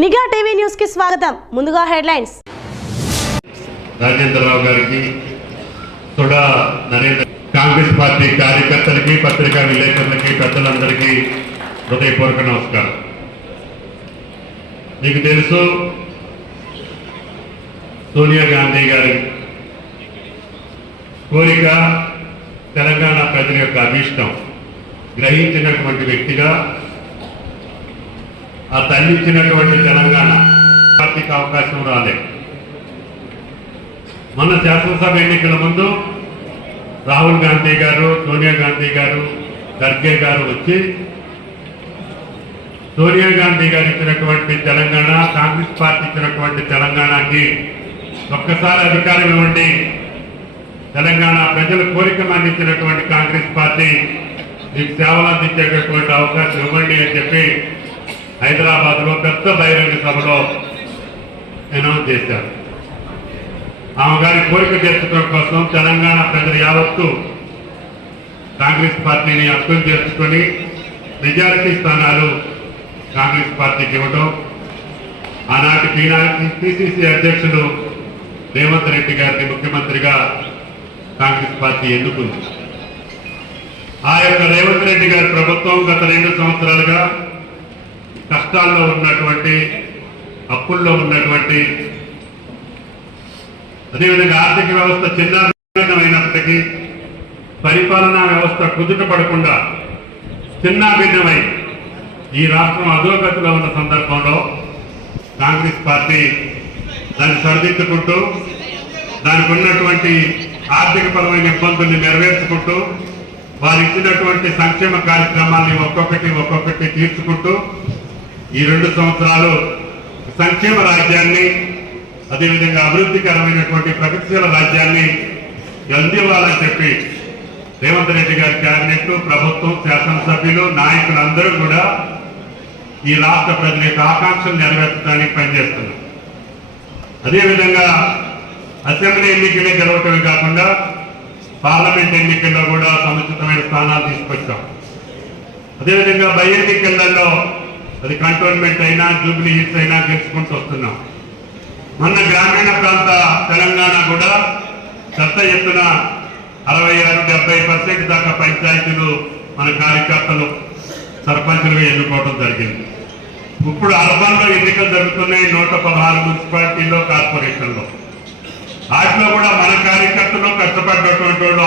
నిఘా TV news కి స్వాగతం. ముందుగా హెడ్లైన్స్. రాజేంద్రరావు గారికి తోడా నరేంద్ర కాంగ్రెస్ పార్టీ కార్యకర్తలకి పత్రికా విలేకరులకి పెద్దలందరికీ హృదయపూర్వక నమస్కారం. మీకు తెలుసు సోనియా గాంధీ గారి కోరిక తెలంగాణ ప్రజల యొక్క అభీష్టం గ్రహించినటువంటి వ్యక్తిగా ఆ తల్లి ఇచ్చినటువంటి తెలంగాణ పార్టీకి అవకాశం రాలేదు. మన శాసనసభ ఎన్నికల ముందు రాహుల్ గాంధీ గారు, సోనియా గాంధీ గారు, ఖర్గే గారు వచ్చి సోనియా గాంధీ గారు ఇచ్చినటువంటి తెలంగాణ, కాంగ్రెస్ పార్టీ ఇచ్చినటువంటి తెలంగాణకి ఒక్కసారి అధికారం ఇవ్వండి, తెలంగాణ ప్రజల కోరిక అందించినటువంటి కాంగ్రెస్ పార్టీ మీకు సేవలు అందించేటటువంటి అవకాశం ఇవ్వండి అని చెప్పి హైదరాబాద్లో పెద్ద బహిరంగ సభలో అనౌన్స్ చేశారు. ఆమె గారి కోరిక తీర్చడం కోసం తెలంగాణ ప్రజలు యావత్తు కాంగ్రెస్ పార్టీని అర్థం చేసుకొని మెజారిటీ స్థానాలు కాంగ్రెస్ పార్టీకి ఇవ్వడం, ఆనాటి పిసిసి అధ్యక్షుడు రేవంత్ రెడ్డి గారిని ముఖ్యమంత్రిగా కాంగ్రెస్ పార్టీ ఎన్నుకుంది. ఆ యొక్క రేవంత్ రెడ్డి గారి ప్రభుత్వం గత 2 సంవత్సరాలుగా కష్టాల్లో ఉన్నటువంటి, అప్పుల్లో ఉన్నటువంటి, అదేవిధంగా ఆర్థిక వ్యవస్థ చిన్నాభిన్నమైనప్పటికీ పరిపాలనా వ్యవస్థ కుదుట పడకుండా చిన్నాభిన్నమై ఈ రాష్ట్రం అధోగతిలో ఉన్న సందర్భంలో కాంగ్రెస్ పార్టీ దాన్ని సరిదిద్దుకుంటూ దానికి ఉన్నటువంటి ఆర్థిక పరమైన ఇబ్బందుల్ని నెరవేర్చుకుంటూ వారు ఇచ్చినటువంటి సంక్షేమ కార్యక్రమాల్ని ఒక్కొక్కటి తీర్చుకుంటూ ఈ 2 సంవత్సరాలు సంక్షేమ రాజ్యాన్ని, అదేవిధంగా అభివృద్ధికరమైనటువంటి ప్రగతిశీల రాజ్యాన్ని అందివ్వాలని చెప్పి రేవంత్ రెడ్డి గారి కేబినెట్, ప్రభుత్వం, శాసనసభ్యులు, నాయకులందరూ కూడా ఈ రాష్ట్ర ప్రజల యొక్క ఆకాంక్షలు నెరవేర్చడానికి పనిచేస్తున్నారు. అదేవిధంగా అసెంబ్లీ ఎన్నికలే గెలవటమే కాకుండా పార్లమెంట్ ఎన్నికల్లో కూడా సముచితమైన స్థానాలు తీసుకొచ్చాం. అదేవిధంగా బై ఎన్నికలలో అది కంటోన్మెంట్ అయినా, జూబ్లీ హిల్స్ అయినా గెలుచుకుంటూ వస్తున్నాం. మొన్న గ్రామీణ ప్రాంత తెలంగాణ కూడా పెద్ద ఎత్తున 66-70% దాకా పంచాయతీలు మన కార్యకర్తలు సర్పంచులుగా ఎన్నుకోవడం జరిగింది. ఇప్పుడు అర్బన్లో ఎన్నికలు జరుగుతున్నాయి, 116 మున్సిపాలిటీల్లో, కార్పొరేషన్లో. వాటిలో కూడా మన కార్యకర్తలు కష్టపడ్డటువంటి వాళ్ళు